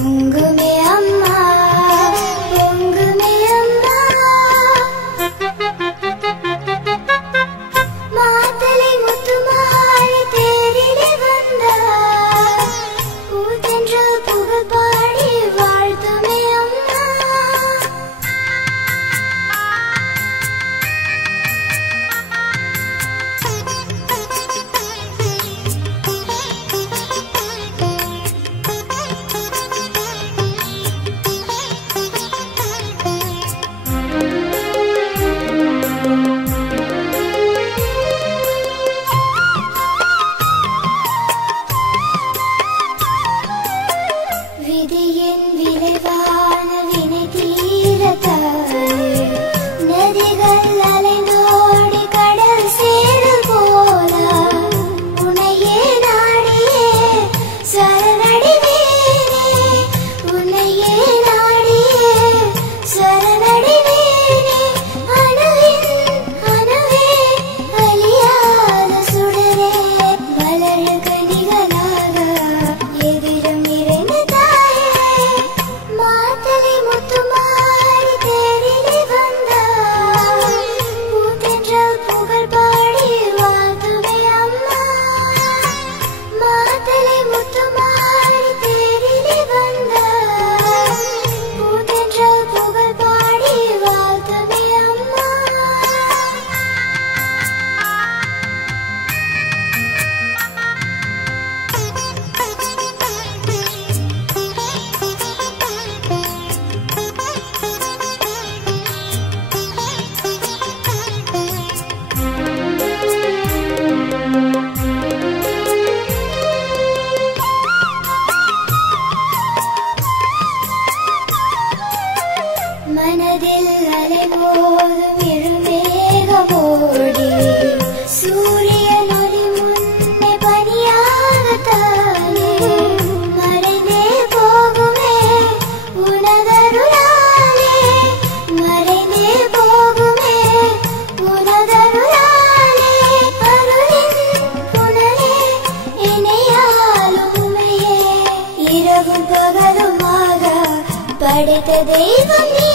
பொங்குமே அம்மா பொங்குமே அம்மா மாத்தலை முத்துமாரி தேரிலே வந்தார் பூத்தென்றல் புகழ் பாடி வாழ்த்துமே அம்மா விதியின் விளைவான வினை தீரத்தாலே நதிகள் அலைந்தோடி கடல் சேரும் போல உன்னையே நாடியே சரணடைவேனே உன்னையே நாடியே சரணடைவேனே அணுவே அழியாத சுடரே மலர் கனிகளாக எதிரும் நிறைந்த மாத்தலை முத்துமாரி தேரிலே வந்தார் பூத்தென்றல் புகழ் பாடி வாழ்த்துமே அம்மா மாத்தலை முத்துமாரி தேரிலே வந்தார் பூத்தென்றல் புகழ் பாடி வாழ்த்துமே அம்மா மனதில் அலைமோதும் எழுமேகமோடி சூரியன் ஒளி முன்னே பனியாகத்தானே மறைந்தே போகுமே உனதருளாலே மறைந்தே போகுமே உனதருளாலே அருளின் புனலே இணையாலும் உமையே இரவும் பகலுமாக படைத்த தெய்வம் நீ